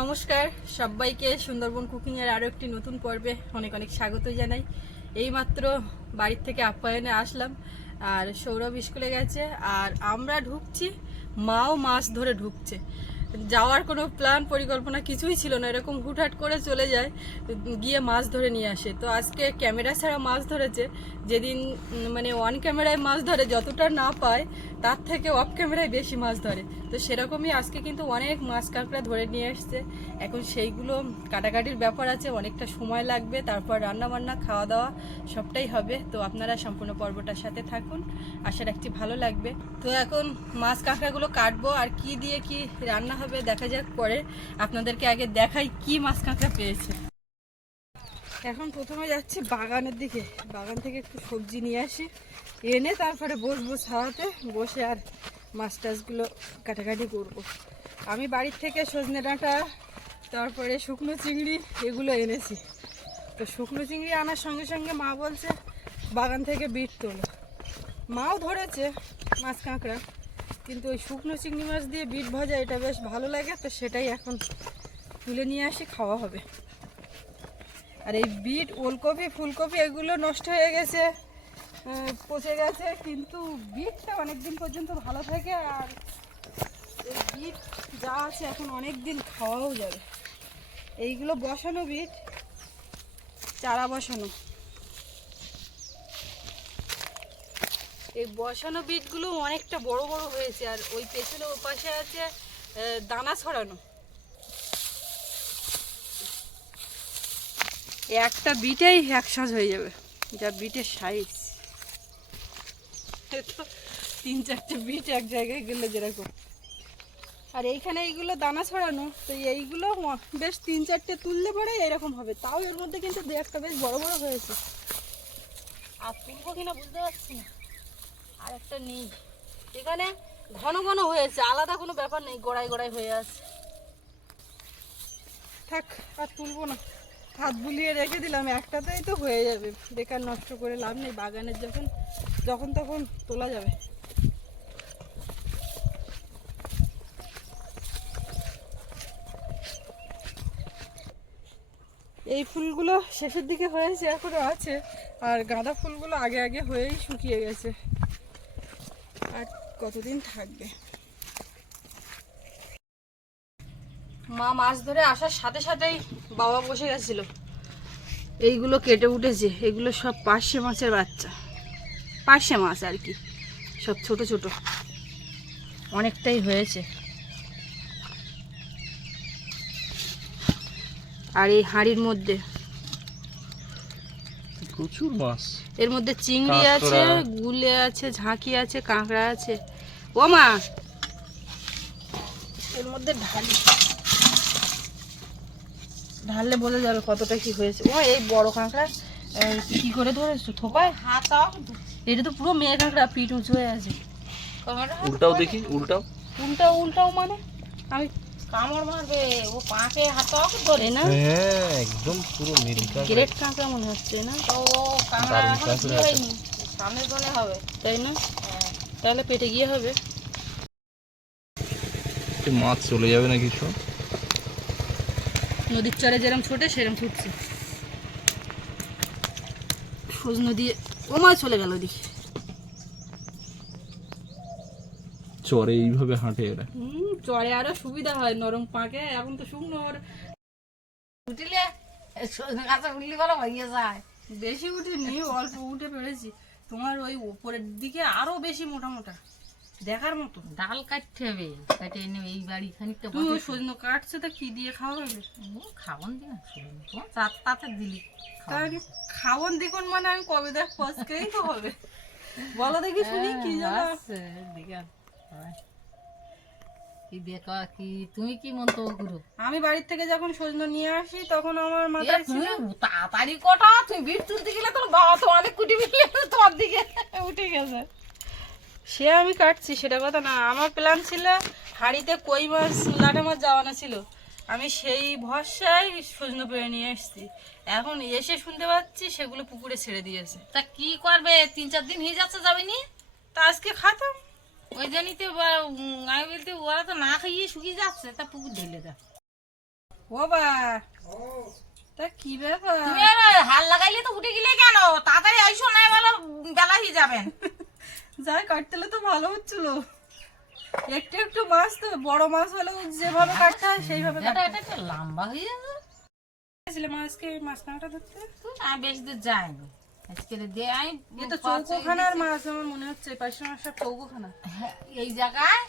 নমস্কার, সবাইকে সুন্দরবন কুকিংয়ের আরও একটি নতুন পর্বে অনেক অনেক স্বাগত জানাই। এইমাত্র বাড়ির থেকে আপ্যায়নে আসলাম, আর সৌরভ স্কুলে গেছে, আর আমরা ঢুকছি, মাও মাছ ধরে ঢুকছে। যাওয়ার কোনো প্ল্যান পরিকল্পনা কিছুই ছিল না। এরকম হুটহাট করে চলে যায়, গিয়ে মাছ ধরে নিয়ে আসে। তো আজকে ক্যামেরা ছাড়া মাছ ধরেছে। যেদিন মানে অন ক্যামেরায় মাছ ধরে, যতটা না পায়, তার থেকে অফ ক্যামেরায় বেশি মাছ ধরে। তো সেরকমই আজকে কিন্তু অনেক মাছ কাঁকড়া ধরে নিয়ে এসছে। এখন সেইগুলো কাটাকাটির ব্যাপার আছে, অনেকটা সময় লাগবে, তারপর রান্না বান্না খাওয়া দাওয়া সবটাই হবে। তো আপনারা সম্পূর্ণ পর্বটার সাথে থাকুন। আশা রাখছি ভালো লাগবে। তো এখন মাছ কাঁকড়াগুলো কাটবো, আর কি দিয়ে কি রান্না হবে, দেখা যাক পরে আপনাদেরকে আগে দেখাই কি মাছ কাঁকড়া পেয়েছে। এখন প্রথমে যাচ্ছি বাগানের দিকে। বাগান থেকে একটু সবজি নিয়ে আসি। এনে তারপরে বসবো ছাওয়াতে, বসে আর মাছ টাছগুলো কাটাকাটি করব। আমি বাড়ির থেকে সজনে ডাঁটা, তারপরে শুকনো চিংড়ি, এগুলো এনেছি। তো শুকনো চিংড়ি আনার সঙ্গে সঙ্গে মা বলছে, বাগান থেকে বিট তোলো। মাও ধরেছে মাছ কাঁকড়া। কিন্তু ওই শুকনো চিংড়ি মাছ দিয়ে বিট ভাজা এটা বেশ ভালো লাগে, তো সেটাই এখন তুলে নিয়ে আসি, খাওয়া হবে। আর এই বিট, ওলকপি, ফুলকপি, এগুলো নষ্ট হয়ে গেছে পচে গেছে, কিন্তু বিটটা অনেক দিন পর্যন্ত ভালো থাকে আর এই বিট যা আছে এখন অনেক দিন খাওয়াও যাবে। এইগুলো বসানো বিট, চারা বসানো। এই বসানো বিটগুলো অনেকটা বড় বড় হয়েছে, আর ওই পেছনে ও পাশে আছে দানা ছড়ানো। একটা বিটেই এক সাজ হয়ে যাবে, যা বিটের সাইজ তিন চারটে বিট এক জায়গায় গেলে যেরকম। আর এইখানে এইগুলো দানা ছড়ানো, তো এইগুলো বেশ তিন চারটে তুললে পরে এরকম হবে। তাও এর মধ্যে কিন্তু দু একটা বেশ বড় বড় হয়েছে। আর তুলবো কিনা বুঝতে পারছি না। আর একটা নেই এখানে ঘন ঘন হয়েছে, আলাদা কোনো ব্যাপার নেই, গোড়ায় গোড়ায় হয়ে আছে। থাক, আর তুলবো না। হাত বুলিয়ে রেখে দিলাম, একটাতেই তো হয়ে যাবে। বেকার নষ্ট করে লাভ নেই, বাগানের যখন যখন তখন তোলা যাবে। এই ফুলগুলো শেষের দিকে হয়েছে, এখনও আছে। আর গাঁদা ফুলগুলো আগে আগে হয়েই শুকিয়ে গেছে। কতদিন থাকবে? মা মাছ ধরে আসার সাথে সাথেই বাবা বসে গেছিল। এইগুলো কেটে উঠেছে এগুলো সব পার্শে মাছের বাচ্চা। পার্শে মাছ আর কি সব ছোট ছোট। অনেকটাই হয়েছে। আর এই হাঁড়ির মধ্যে প্রচুর মাছ। এর মধ্যে চিংড়ি আছে গুলে আছে ঝাঁকি আছে কাঁকড়া আছে। ও মা। এর মধ্যে ঢালি। ঢাললে বোঝা যাবে কতটা কি হয়েছে। ও এই বড় কাঁকড়া কি করে ধরেছো থোপায়? হাত এটা তো পুরো মেয়ে কাঁকড়া পিঠ উঁচু হয়ে আছে। উল্টাও দেখি উল্টাও। উল্টাও উল্টাও মানে? আমি কামড় মারবে। ও পাঁচে হাত ধরে। না? হ্যাঁ একদম পুরো মিরিকা গ্রেট কাঁকড়া মনে হচ্ছে না? তো ও কামড়া এখন হয়নি। সামনে জনে হবে। তাই না। তাহলে পেটে গিয়ে হবে। মাছ চলে যাবে না কিছু নদীর চরে যেরকম ছোটে সেরকম ছুটছে সোজ নদী ও মাছ চলে গেল ওদিকে। চরে এইভাবে হাঁটে এরা। হুম চরে আরও সুবিধা হয় নরম পাকে এখন তো শুকনো ওর। উঠিলে সজনে গাছে উঠলি বলো ভেঙে যায়। বেশি উঠিনি অল্প উঠে পেরেছি। তোমার ওই উপরের দিকে আরও বেশি মোটা মোটা দেখার মতো। ডাল কাটতে হবে কাটে এনে এই বাড়ি খানিকটা তুমি ওই সজনো কাটছে তো কি দিয়ে খাওয়া হবে? খাওয়ান দিন তোমার চার তাতে দিলি তাহলে খাওয়ান দেখুন মানে আমি কবে দেখ ফসকেই তো হবে। বলো দেখি শুনি কি জানো কি দেখা কি তুমি কি মন্তব্য করো? আমি বাড়ির থেকে যখন সজনো নিয়ে আসি তখন আমার মাথায় ছিল তুমি তাড়াতাড়ি কটা তুমি বিট তুলতে গেলে তোমার বাবা তো অনেক কুটি মিলিয়ে তোমার দিকে। উঠে গেছে। সে আমি কাটছি সেটা কথা না। আমার প্ল্যান ছিল হাঁড়িতে কই মাছ লাটা মাছ যাওয়ানো ছিল। আমি সেই ভরসায় সজনে পেরে নিয়ে এসেছি এখন এসে শুনতে পাচ্ছি সেগুলো পুকুরে ছেড়ে দিয়েছে তা কি করবে? তিন চার দিন হয়ে যাচ্ছে যাবে নি? তা আজকে খাতাম। ওই জন্যই তো আমি বলতে ওরা তো না খাইয়ে শুকিয়ে যাচ্ছে তা পুকুর ঢেলে দাও। ও বা তা কি ব্যাপার? তুমি আর হাল লাগাইলে তো উঠে গেলে কেন? তাড়াতাড়ি আইসো না বলো বেলা হয়ে যাবেন যাই কাটতেলে তো ভালো হচ্ছিল। একটু একটু মাছ তো বড় মাছ হলেও যেভাবে কাটতে হয় সেইভাবে এটা এটা লম্বা হয়ে যাবে। মাছকে মাছ কাঁটা ধরতে? আমি বেশি দূর যাইনি। আজকে দিয়ে আমি এ তো চৌকোখানার মাছ আমার মনে হচ্ছে সব চৌকোখানা। হ্যাঁ, এই জায়গায়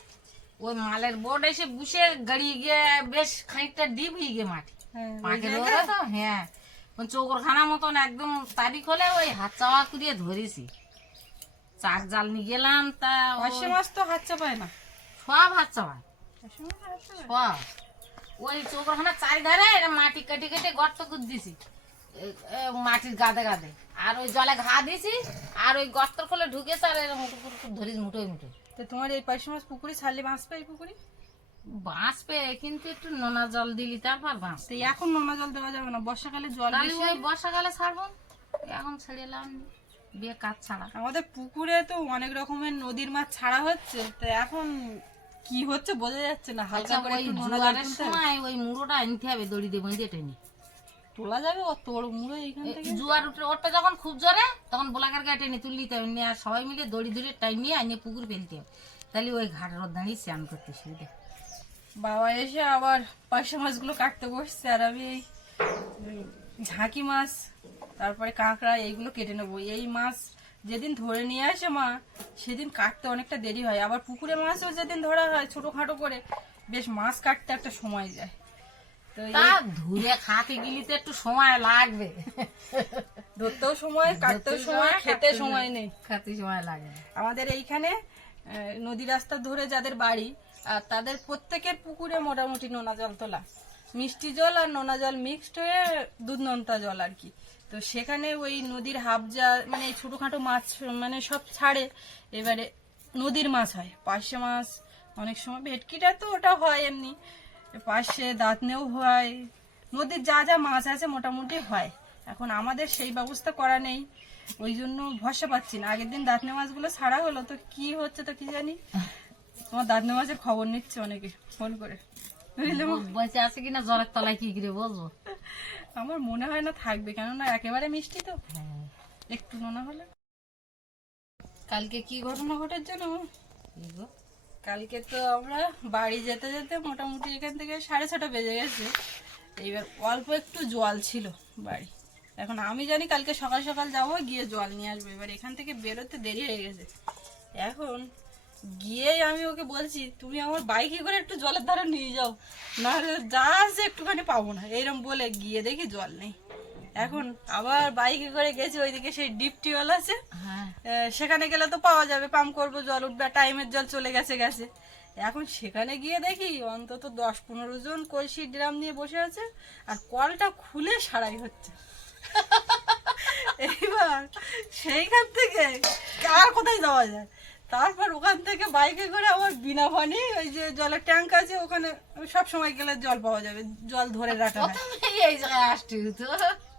ওই মালের বোর্ড এসে বুসে গাড়িয়ে গিয়ে বেশ খানিকটা ডিপ হয়ে গিয়ে মাটি হ্যাঁ তো হ্যাঁ। চৌকরখানা মতন একদম তারিখ হলে ওই হাত চাওয়া করিয়ে ধরেছি। চাক জাল নিয়ে গেলাম তা পাঁচশো মাছ তো হাত চাপায় না। সব হাত চাওয়া পাঁচশো মাছ হাতটা পায়। সব। ওই চৌকরখানা চারিধারে মাটি কেটে কেটে গর্ত করে দিছি। মাটির গাদে গাদে। আর ওই জলে ঘা দিছি আর ওই গর্তর খোলে ঢুকেছে আর এরা মুঠো মুঠো ধরিস মুঠোই মুঠোই তো তোমার এই পাঁচশো মাছ পুকুরে ছাড়লে মাছ পাই পুকুরে? বাঁচ পেয়ে কিন্তু একটু নোনা জল দিলি তারপর বাঁচ তো এখন নোনা জল দেওয়া যাবে না বর্ষাকালে জল ওই বর্ষাকালে ছাড়বো এখন ছেড়ে এলাম বিয়ে কাজ ছাড়া। আমাদের পুকুরে তো অনেক রকমের নদীর মাছ ছাড়া হচ্ছে তো এখন কি হচ্ছে বোঝা যাচ্ছে না হালকা আচ্ছা করে একটু নোনা জল। সময় ওই মুড়োটা আনতে হবে দড়ি দিয়ে বেঁধে টেনে। তোলা যাবে ও তোর মুড়ো এইখান থেকে। জোয়ার উঠে ওটা যখন খুব জোরে তখন বোলাকার গায়ে টেনে তুললি হবে নিয়ে আর সবাই মিলে দড়ি দড়ি টাইম নিয়ে আনিয়ে পুকুর ফেলতে। হবে তাহলে ওই ঘাটের ওর দাঁড়িয়ে স্নান করতে সুবিধা বাবা এসে আবার পাঁচশো মাছগুলো কাটতে বসছে আর আমি এই ঝাঁকি মাছ তারপরে কাঁকড়া এইগুলো কেটে নেব। এই মাছ যেদিন ধরে নিয়ে আসে মা সেদিন কাটতে অনেকটা দেরি হয়। আবার পুকুরে মাছও যেদিন ধরা হয় ছোটোখাটো করে বেশ মাছ কাটতে একটা সময় যায়। তো ধুয়ে খাতে গেলি তো একটু সময় লাগবে। ধরতেও সময় কাটতেও সময় খেতে সময় নেই। খাতে সময় লাগে। আমাদের এইখানে নদী রাস্তা ধরে যাদের বাড়ি আর তাদের প্রত্যেকের পুকুরে মোটামুটি নোনা জল তোলা। মিষ্টি জল আর নোনা জল মিক্সড হয়ে দুধ নোনতা জল আর কি। তো সেখানে ওই নদীর হাবজা মানে ছোটোখাটো মাছ মানে সব ছাড়ে। এবারে নদীর মাছ হয় পার্শে মাছ অনেক সময় ভেটকিটা তো ওটা হয় এমনি। পার্শে দাঁতনেও হয় নদীর যা যা মাছ আছে মোটামুটি হয়। এখন আমাদের সেই ব্যবস্থা করা নেই ওই জন্য ভরসা পাচ্ছি না। আগের দিন দাঁতনে মাছগুলো ছাড়া হলো তো কি হচ্ছে তো কি জানি? তোমার দাঁতনে মাছের খবর নিচ্ছে অনেকে ফোন করে? বলছে আছে কিনা জলের তলায় কি করে বলব? আমার মনে হয় না থাকবে কেননা একেবারে মিষ্টি তো। একটু নোনা হলে। কালকে কি ঘটনা ঘটার জানো। কালকে তো আমরা বাড়ি যেতে যেতে মোটামুটি এখান থেকে সাড়ে ছটা বেজে গেছে। এইবার অল্প একটু জল ছিল বাড়ি। এখন আমি জানি কালকে সকাল সকাল যাব, গিয়ে জল নিয়ে আসব। এবার এখান থেকে বেরোতে দেরি হয়ে গেছে। এখন গিয়েই আমি ওকে বলছি, তুমি আমার বাইকে করে একটু জলের ধারে নিয়ে যাও। না হলে যা আছে একটুখানি পাবো না। এইরকম বলে গিয়ে দেখি জল নেই। এখন আবার বাইকে করে গেছি ওইদিকে সেই ডিপ টিউবওয়েল আছে। হ্যাঁ। সেখানে গেলে তো পাওয়া যাবে পাম্প করব জল উঠবে টাইমের জল চলে গেছে গেছে। এখন সেখানে গিয়ে দেখি অন্তত দশ পনেরো জন কলসি ড্রাম নিয়ে বসে আছে আর কলটা খুলে সারাই হচ্ছে। এইবার সেইখান থেকে আর কোথায় যাওয়া যায়? তারপর ওখান থেকে বাইকে করে আবার বিনা পানি ওই যে জলের ট্যাঙ্ক আছে ওখানে সব সময় গেলে জল পাওয়া যাবে জল ধরে রাখা এই জায়গায় আসতে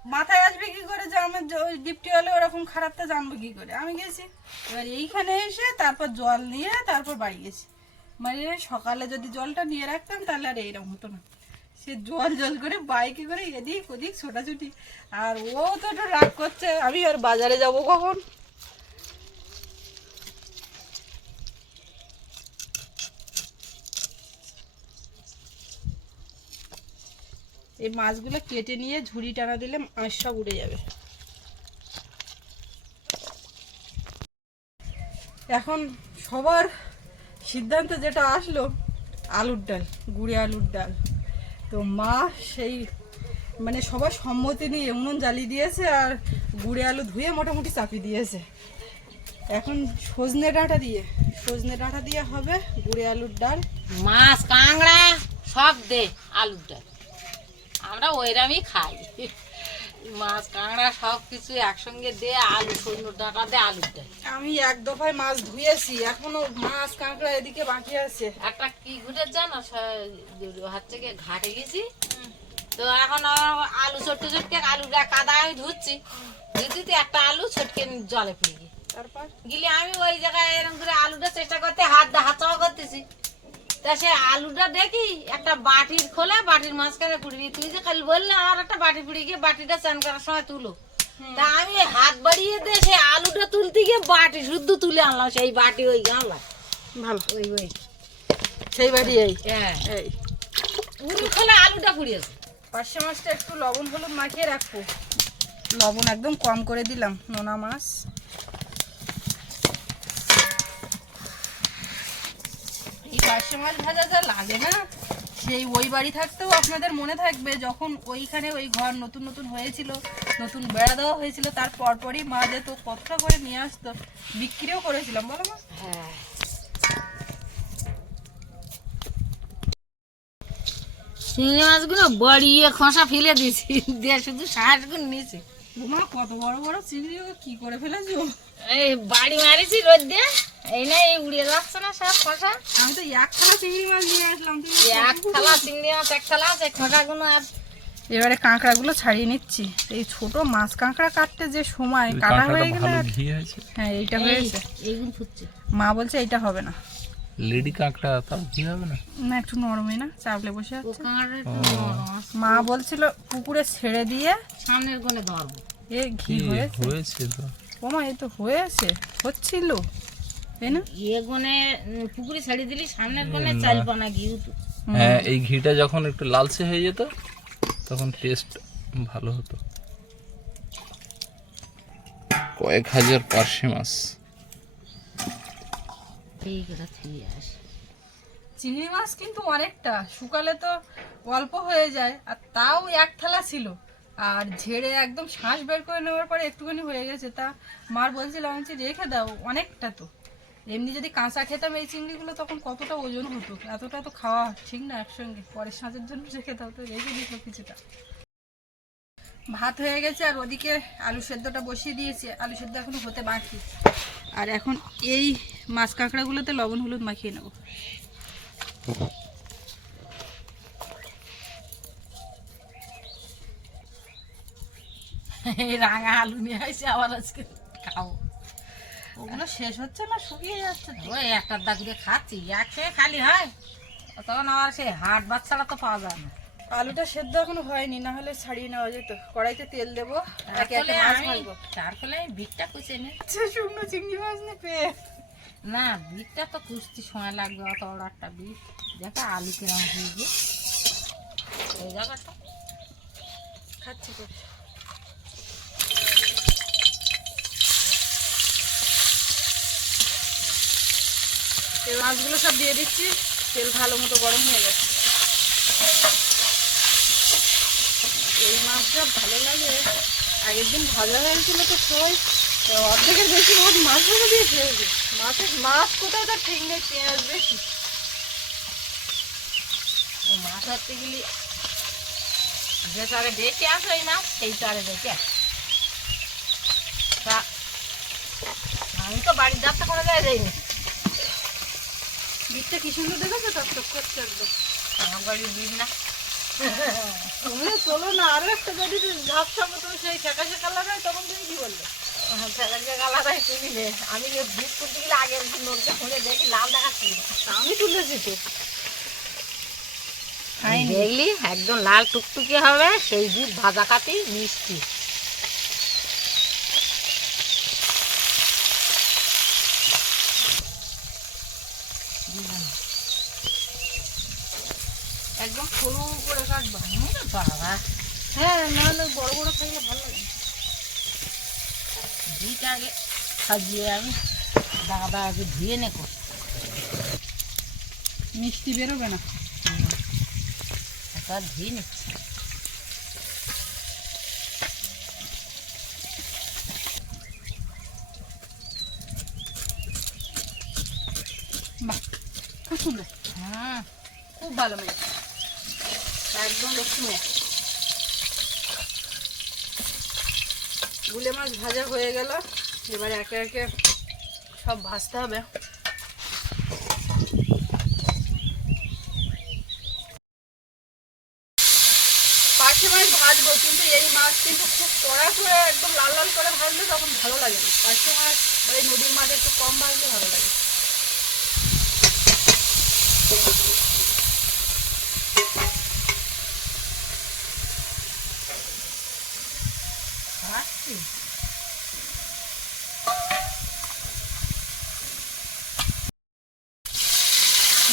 মাথায় আসবে কি করে যে আমার ওই ডিপটি হলে ওরকম খারাপটা জানব কি করে? আমি গেছি। এবার এইখানে এসে তারপর জল নিয়ে তারপর বাড়ি গেছি। মানে সকালে যদি জলটা নিয়ে রাখতাম তাহলে আর এইরকম হতো না। সে জল জল করে বাইকে করে এদিক ওদিক ছোটাছুটি। আর ও তো রাগ করছে। আমি আর বাজারে যাব কখন? এই মাছগুলো কেটে নিয়ে ঝুড়ি টানা দিলে মাছ সব উড়ে যাবে। এখন সবার সিদ্ধান্ত যেটা আসলো, আলুর ডাল, গুড়ে আলুর ডাল। তো মা সেই মানে সবার সম্মতি নিয়ে উনুন জ্বালিয়ে দিয়েছে আর গুড়ে আলু ধুয়ে মোটামুটি চাপি দিয়েছে। এখন সজনে ডাঁটা দিয়ে, সজনে ডাঁটা দিয়ে হবে গুড়ে আলুর ডাল। মাছ, কাঁকড়া, সব দে, আলুর ডাল। আমরা ওইরামই খাই। মাছ কাঁকড়া সব কিছু একসঙ্গে দে আলু সৈন্য ডাটা দে আলুর ডাল আমি এক দফায় মাছ ধুয়েছি এখনও মাছ কাঁকড়া এদিকে বাকি আছে। একটা কি ঘুরে জানো হচ্ছে গিয়ে ঘাটে গেছি। তো এখন আলু চটকে চটকে আলুটা কাদা আমি ধুচ্ছি। ধুতে একটা আলু ছটকে জলে পড়ে গিয়ে তারপর? গেলে আমি ওই জায়গায় এরকম করে আলুটা চেষ্টা করতে হাত দা হাত চাওয়া করতেছি। তা সে আলুটা দেখি একটা বাটির খোলা বাটির মাঝখানে পুড়ি তুই যে খালি বললে আর একটা বাটি পুড়ি গিয়ে বাটিটা চান করার সময় তুলো। তা আমি হাত বাড়িয়ে দিয়ে সে আলুটা তুলতে গিয়ে বাটি শুদ্ধ তুলে আনলাম সেই বাটি ওই আনলাম ভালো। ওই ওই। সেই বাড়ি এই? হ্যাঁ। এই। পুরি খোলা আলুটা পুড়িয়েছে। পার্শে মাছটা একটু লবণ হলুদ মাখিয়ে রাখব। লবণ একদম কম করে দিলাম নোনা মাছ। এই মাছ লাগে না, সেই ওই বাড়ি থাকতেও আপনাদের মনে থাকবে যখন ওইখানে ওই ঘর নতুন নতুন হয়েছিল, নতুন বেড়া দেওয়া হয়েছিল তার পরপরই মা যেত কতটা করে নিয়ে আসতো, বিক্রিও করেছিলাম, বলো মা। হ্যাঁ। মাছগুলো বড়িয়ে খোসা ফেলে দিয়েছি, দিয়ে শুধু শ্বাসগুলো নিয়েছি। মা কত বড় বড় চিংড়ি কি করে ফেলেছো? এই বাড়ি মারিছি রোদ দিয়ে। এই না এই উড়িয়ে যাচ্ছে না সব খোসা। আমি তো একখানা চিংড়ি মাছ নিয়ে আসলাম এক থালা চিংড়ি মাছ এক থালা আছে খোসাগুলো আর এবারে কাঁকড়াগুলো ছাড়িয়ে নিচ্ছি। এই ছোট মাছ কাঁকড়া কাটতে যে সময় কাটা হয়ে গেলে আর- হ্যাঁ এইটা হয়েছে। মা বলছে এইটা হবে না। লেডি কাঁকড়া তাও ঘি হবে না? না একটু নরমই না চাপলে বসে আছে। মা বলছিল পুকুরে ছেড়ে দিয়ে সামনের কোণে ধরবো। এ ঘি হয়েছে। হয়েছে তো? ও মা এই তো হয়েছে হচ্ছিল তাই না? কোণে পুকুরে ছাড়িয়ে দিলি সামনের কোণে চাল পানা ঘি হ্যাঁ এই ঘিটা যখন একটু লালচে হয়ে যেত তখন টেস্ট ভালো হতো। কয়েক হাজার পার্শে মাছ আছে ঠিক চিংড়ি মাছ কিন্তু অনেকটা শুকালে তো অল্প হয়ে যায় আর তাও এক থালা ছিল। আর ঝেড়ে একদম শ্বাস বের করে নেওয়ার পরে একটুখানি হয়ে গেছে তা মার বলছিলাম বলছি, রেখে দাও অনেকটা তো। এমনি যদি কাঁচা খেতাম এই চিংড়িগুলো তখন কতটা ওজন হতো? এতটা তো খাওয়া ঠিক না একসঙ্গে। পরের সাঁজের জন্য রেখে দাও তো রেখে দিত কিছুটা। ভাত হয়ে গেছে আর ওদিকে আলু সেদ্ধটা বসিয়ে দিয়েছে। আলু সেদ্ধ এখনও হতে বাকি। আর এখন এই মাছ কাঁকড়াগুলোতে লবণ, হলুদ মাখিয়ে নেব। রাঙা আলু নিয়ে আসছে আবার আজকে খাব। ওগুলো শেষ হচ্ছে না, শুকিয়ে যাচ্ছে। ওই একটা দাগ দিয়ে খাচ্ছি। এক খেয়ে খালি হয়। তখন আবার সেই হাট বাচ্চারা তো পাওয়া যায় না। আলুটা সেদ্ধ এখনও হয়নি না হলে ছাড়িয়ে নেওয়া যেত। কড়াইতে তেল দেবো একে একে মাছ ভাজবো। তারপরে আমি বিটটা কুচে নি আচ্ছা শুকনো চিংড়ি মাছ নে পেয়ে না বিটটা তো কুচতে সময় লাগবে অত বড় একটা বিট। দেখা আলু কিরম হয়েছে। এই জায়গাটা খাচ্ছি মাছগুলো সব দিয়ে দিচ্ছি তেল ভালো মতো গরম হয়ে গেছে। এই মাছটা ভালো লাগে। আগের দিন ভাজা হয়েছিল তো সবাই তো অর্ধেকের বেশি মাছ মাছ ভেজে দিয়ে খেয়েছে মাছের মাছ কোথাও তার ঠিক নেই পেঁয়াজ বেশি মাছ ধরতে গেলে যে চারে দেখে আসো এই মাছ সেই দেখে আস। তা আমি তো বাড়ির যাত্রা কোনো জায়গায় যাইনি দিকটা কি সুন্দর দেখেছ? টক টক করছে একদম। আমার বাড়ির বিট না তুমি চলো না আরও একটা যদি ঝাপসা মতো সেই ফ্যাকাশে কালার হয় তখন তুমি কি বলবে? আগে ফোনে দেখি লাল দেখাচ্ছি আমি তুলেছি তো। দেখলি একদম লাল টুকটুকে হবে সেই দুধ ভাজা কাটি মিষ্টি। একদম সরু করে কাটবা বাবা। হ্যাঁ নাহলে বড় বড় থাকলে ভালো লাগে। বিট আগে সাজিয়ে আমি দাদা আগে ধুয়ে নে মিষ্টি বেরোবে না। তারপর ধুয়ে নিচ্ছি বাহ খুব সুন্দর। হুম খুব ভালো মেয়ে। একদম লক্ষ্মী গুলে মাছ ভাজা হয়ে গেল। এবারে একে একে সব ভাজতে হবে। পার্শে মাছ ভাজবো, কিন্তু এই মাছ কিন্তু খুব কড়া করে একদম লাল লাল করে ভাজলে তখন ভালো লাগে না। পার্শে মাছ ওই নদীর মাছ একটু কম ভাজলে ভালো লাগে আসছি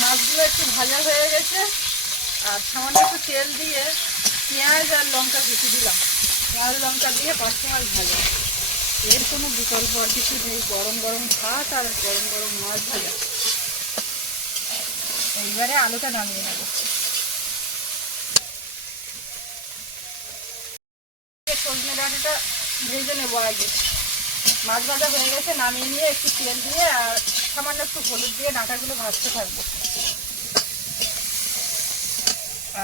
মাছগুলো একটু ভাজা হয়ে গেছে। আর সামান্য একটু তেল দিয়ে পেঁয়াজ আর লঙ্কা কুচি দিলাম। পেঁয়াজ, লঙ্কা দিয়ে পাঁচ মাছ ভাজা। এর কোনো বিকল্প আর কিছু নেই। গরম গরম ভাত আর গরম গরম মাছ ভাজা। এইবারে আলুটা নামিয়ে নেব। সজনে ডাঁটাটা ভেজে নেব আগে। মাছ ভাজা হয়ে গেছে নামিয়ে নিয়ে একটু তেল দিয়ে আর সামান্য একটু হলুদ দিয়ে ডাঁটাগুলো ভাজতে থাকব।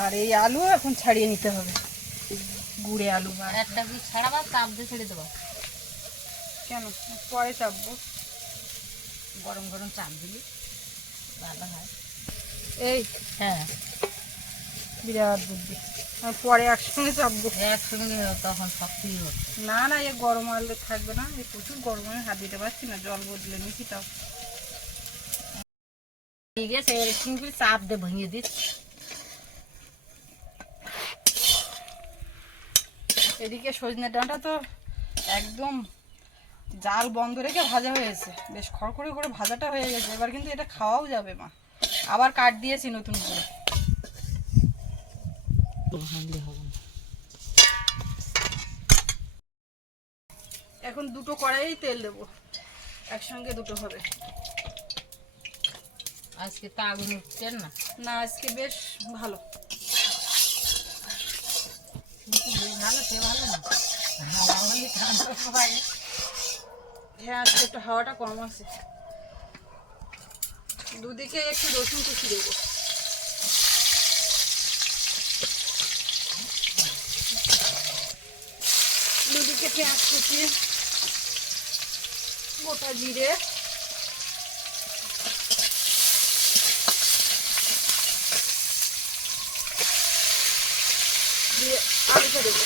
আর এই আলু এখন ছাড়িয়ে নিতে হবে। গুড়ে আলু একটা পিস ছাড়াবা তাপ দিয়ে ছেড়ে দেবো। কেন? পরে চাপবো। গরম গরম চাপ দিলি ভালো হয়। এই হ্যাঁ। বিরাট বুদ্ধি। আর পরে একসঙ্গে চাপবো একসঙ্গে তখন শক্তি হচ্ছে না না এ গরম আলু থাকবে না। এই প্রচুর গরম আমি হাত দিতে পারছি না জল বদলে নিচ্ছি তাও। ঠিক আছে এরকম চাপ দিয়ে ভেঙে দিচ্ছি। এদিকে সজনে ডাঁটা তো একদম জাল বন্ধ রেখে ভাজা হয়েছে। বেশ খড়খড়ে করে ভাজাটা হয়ে গেছে। এবার কিন্তু এটা খাওয়াও যাবে মা। আবার কাট দিয়েছি নতুন করে। এখন দুটো কড়াই তেল দেবো। একসঙ্গে দুটো হবে। আজকে তো আগুন উঠছেন না? না আজকে বেশ ভালো। ভালো সে ভালো না। হ্যাঁ আজকে একটু হাওয়াটা কম আছে। দুদিকে একটু রসুন কুচি দেবো। দুদিকে পেঁয়াজ কুচি গোটা জিরে। দিয়ে আলুটা দেবো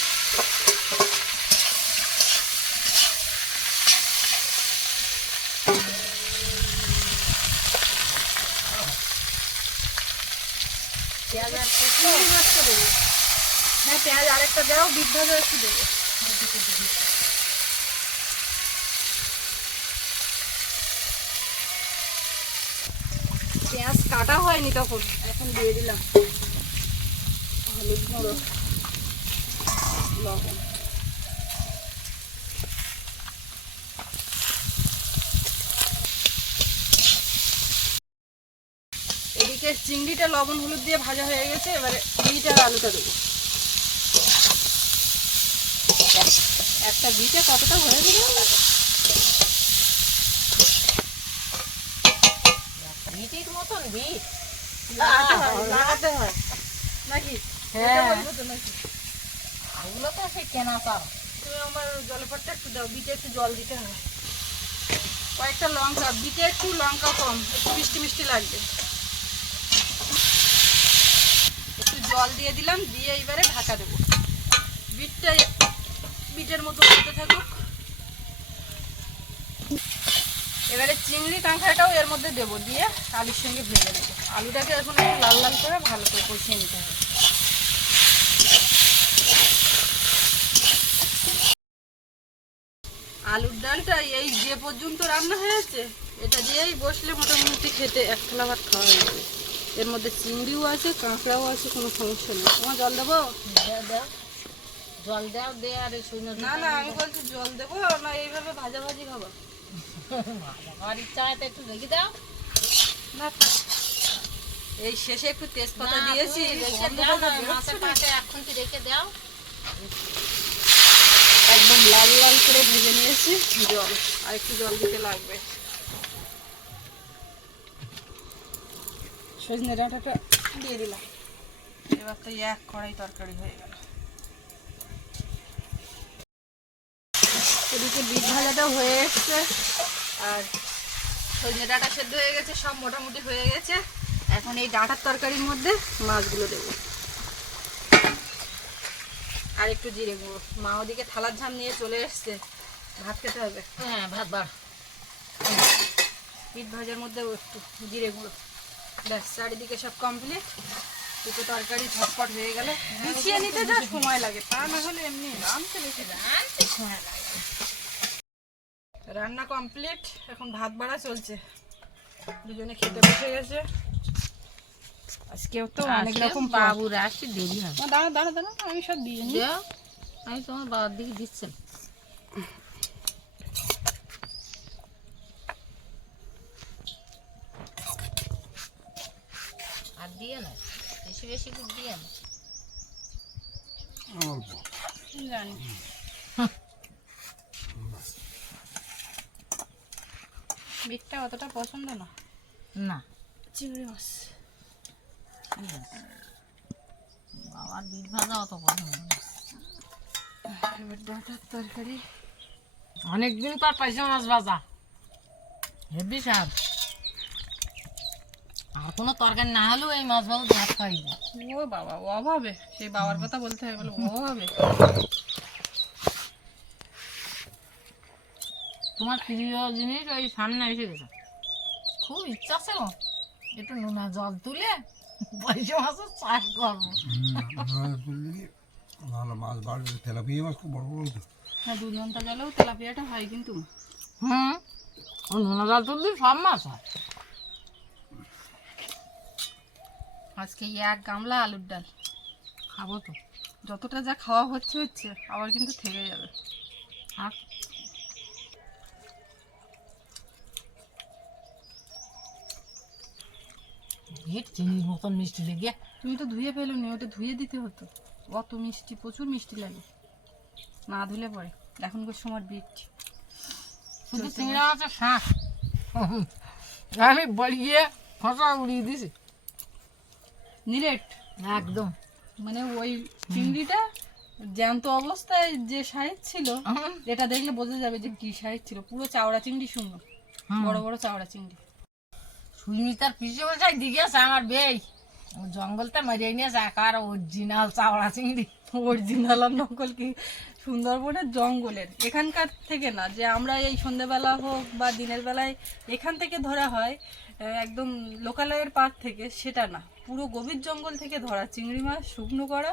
পেঁয়াজ আর হ্যাঁ পেঁয়াজ আরেকটা দাও ভাজা একটু দেবো। হয়নি তখন। এখন দিয়ে দিলাম। এদিকে চিংড়িটা লবণ হলুদ দিয়ে ভাজা হয়ে গেছে, এবারে বিট আর আলুটা দেবো। একটা বিটে কতটা হয়ে গেল? মতন লাগাতে হয়, নাকি? হ্যাঁ। ওগুলো তো সে কেনা পাও। তুমি আমার জলপাটটা একটু দাও বিটে একটু জল দিতে হবে। কয়েকটা লঙ্কা বিটে একটু লঙ্কা কম একটু মিষ্টি মিষ্টি লাগবে। একটু জল দিয়ে দিলাম দিয়ে এবারে ঢাকা দেবো। বিটটা বিটের মতো করতে থাকুক। এবারে চিংড়ি কাঁকড়াটাও এর মধ্যে দেবো দিয়ে আলুর সঙ্গে ভেজে নেব। আলুটাকে এখন একটু লাল লাল করে ভালো করে কষিয়ে নিতে হবে। আলুর ডালটা এই যে পর্যন্ত রান্না হয়েছে এটা দিয়েই বসলে মোটামুটি খেতে এক থালা ভাত খাওয়া হয়ে যাবে। এর মধ্যে চিংড়িও আছে কাঁকড়াও আছে কোনো সমস্যা নেই। তোমার জল দেবো? দাও। জল দাও দে আর না না আমি বলছি জল দেবো না এইভাবে ভাজা ভাজি খাব? আমার ইচ্ছা হয় একটু রেখে দাও না এই শেষে একটু তেজপাতা দিয়েছি এখন কি রেখে দাও। একদম লাল লাল করে ভেজে নিয়েছি। জল আর একটু জল দিতে লাগবে। সজনে ডাঁটাটা দিয়ে দিলাম। এবার তো এক কড়াই তরকারি হয়ে গেল। এদিকে বিট ভাজাটাও হয়ে এসছে। আর সজনে ডাঁটা সেদ্ধ হয়ে গেছে সব মোটামুটি হয়ে গেছে। এখন এই ডাঁটার তরকারির মধ্যে মাছগুলো দেবো। আর একটু জিরে গুঁড়ো। মা ওদিকে থালার ঝাম নিয়ে চলে এসছে। ভাত খেতে হবে? হ্যাঁ ভাত বার। পিঠ ভাজার মধ্যেও একটু জিরে গুঁড়ো। ব্যাস চারিদিকে সব কমপ্লিট দুটো তরকারি ঝটপট হয়ে গেলে। গুছিয়ে নিতে যা সময় লাগে। তা না হলে এমনি আনতে বেশি আনতে সময় লাগে। রান্না কমপ্লিট এখন ভাত বাড়া চলছে। দুজনে খেতে বসে গেছে। আজকেও তো অনেক রকম বাবুর আসতে দেরি হবে দাঁড়া দাঁড়া দাঁড়া আমি সব দিয়ে নিই। আমি তোমার বাবার দিকে দিচ্ছেন আর দিয়ে না বেশি বেশি করে দিয়ে না। জানি। বিটটা অতটা পছন্দ না। না। চিংড়ি মাছ। বাবার বিট ভাজা অত পছন্দ না। এবার ডাটার তরকারি। অনেকদিন পর পাইছে মাছ ভাজা। হেভি স্বাদ। আর কোনো তরকারি না হলেও এই মাছ ভাজা ভাত খাই না ও বাবা অভাবে। সেই বাবার কথা বলতে হয় বলে অভাবে। তোমার প্রিয় জিনিস ওই সামনে এসে গেছে। খুব ইচ্ছা ছিল একটু নোনা জল তুলে পয়সা মাছের চাষ করব। ভালো মাছ বাড়বে। তেলাপিয়া মাছ খুব বড় বড় তো হ্যাঁ দু ঘণ্টা গেলেও তেলাপিয়াটা হয় কিন্তু। হুম ও নোনা জল তুললে সব মাছ হয়। আজকে এক গামলা আলুর ডাল। খাব তো। যতটা যা খাওয়া হচ্ছে হচ্ছে আবার কিন্তু থেকে যাবে। আর ভিট চিনির মতন মিষ্টি লেগে। তুমি তো ধুয়ে ফেলো নি ওটা ধুয়ে দিতে হতো। অত মিষ্টি প্রচুর মিষ্টি লাগে। না ধুলে পরে। এখনকার সময় বিট। শুধু চিংড়া মাছের শাঁস আমি বলিয়ে ফসা উড়িয়ে দিছি। নিরেট একদম। মানে ওই চিংড়িটা জ্যান্ত অবস্থায় যে সাইজ ছিল এটা দেখলে বোঝা যাবে যে কি সাইজ ছিল। পুরো চাওড়া চিংড়ি শূন্য বড় বড় চাওড়া চিংড়ি। সুস্মিতার পিসে দিকে আছে আমার বেই। জঙ্গলটা মারিয়ে নিয়েছে একার অরিজিনাল চাওড়া চিংড়ি। অরিজিনাল আর নকল কি সুন্দরবনের জঙ্গলের। এখানকার থেকে না, যে আমরা এই সন্ধ্যেবেলা হোক বা দিনের বেলায় এখান থেকে ধরা হয় একদম লোকালয়ের পার থেকে, সেটা না। পুরো গভীর জঙ্গল থেকে ধরা চিংড়ি মাছ, শুকনো করা,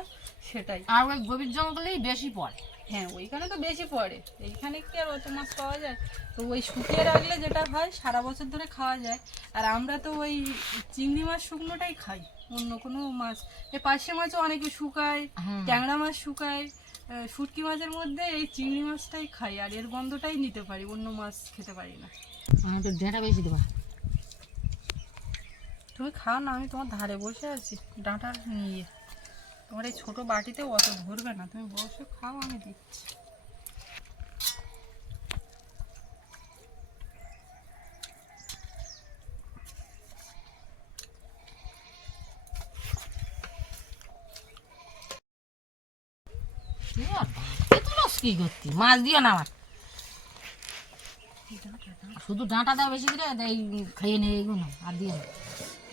সেটাই। আর ওই গভীর জঙ্গলেই বেশি পড়ে। হ্যাঁ ওইখানে তো বেশি পড়ে। এইখানে কি আর অত মাছ পাওয়া যায়? তো ওই শুকিয়ে রাখলে যেটা হয় সারা বছর ধরে খাওয়া যায়। আর আমরা তো ওই চিংড়ি মাছ শুকনোটাই খাই অন্য কোনো মাছ। এই পার্শে মাছও অনেকে শুকায় ট্যাংরা মাছ শুকায় শুটকি মাছের মধ্যে এই চিংড়ি মাছটাই খাই আর এর গন্ধটাই নিতে পারি অন্য মাছ খেতে পারি না। আমি তো ডেটা বেশি দেবা তুমি খাও না আমি তোমার ধারে বসে আছি ডাঁটা নিয়ে। তোমার এই ছোটো বাটিতে অত ধরবে না। তুমি বসে খাও, আমি দিচ্ছি। কি করতি? মাছ দিও না আমার শুধু ডাঁটা দাও বেশি করে, এই খাইয়ে নেই এগুলো, আর না।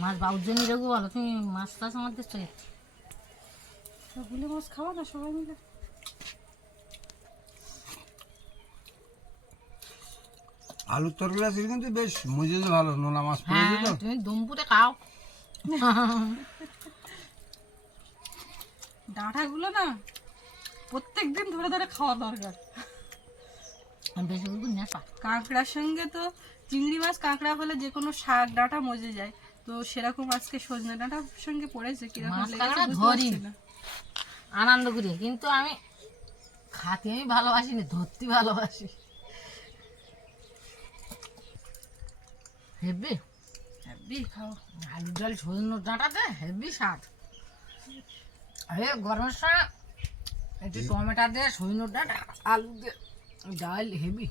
মাছ বাবুর জন্য রেগু বলো, তুমি মাছ টাছ আমার দিচ্ছ ভুলে মাছ খাওয়া না সবাই মিলে। আলুর তরকারি আছে কিন্তু বেশ মজেছে ভালো নোনা মাছ হ্যাঁ পড়েছে তো তুমি খাও। ডাঁটাগুলো না প্রত্যেক দিন ধরে ধরে খাওয়া দরকার। কাঁকড়ার সঙ্গে তো চিংড়ি মাছ কাঁকড়া হলে যে কোনো শাক ডাঁটা মজে যায়। তো সেরকম আজকে সজনে ডাঁটার সঙ্গে পড়েছে কীরকম লেগেছে বুঝতে পারছি না। আনন্দ করি কিন্তু আমি খাতে আমি ভালোবাসি না ধরতে ভালোবাসি। হেবি হেব্বি খাও। আলু ডাল সজনো ডাঁটাতে হেভি স্বাদ। আরে গরমের সময় একটু টমেটো দিয়ে সজনো ডাঁটা আলু দিয়ে ডাল হেভি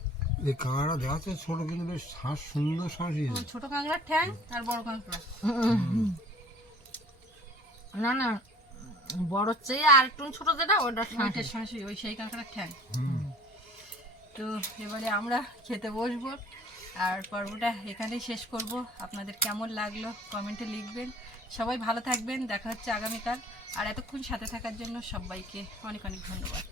এই কাঁকড়া দেখা যাচ্ছে ছোট কিন্তু বেশ শ্বাস সুন্দর শ্বাস ছোট কাঁকড়ার ঠ্যাং আর বড় কাঁকড়া। না না বড় চেয়ে আর একটু ছোট যেটা ওটা ওইটা শাঁসি ওই সেই কাঁকড়ার ঠ্যাং। তো এবারে আমরা খেতে বসবো আর পর্বটা এখানেই শেষ করব। আপনাদের কেমন লাগল কমেন্টে লিখবেন। সবাই ভালো থাকবেন দেখা হচ্ছে আগামীকাল। আর এতক্ষণ সাথে থাকার জন্য সবাইকে অনেক অনেক ধন্যবাদ।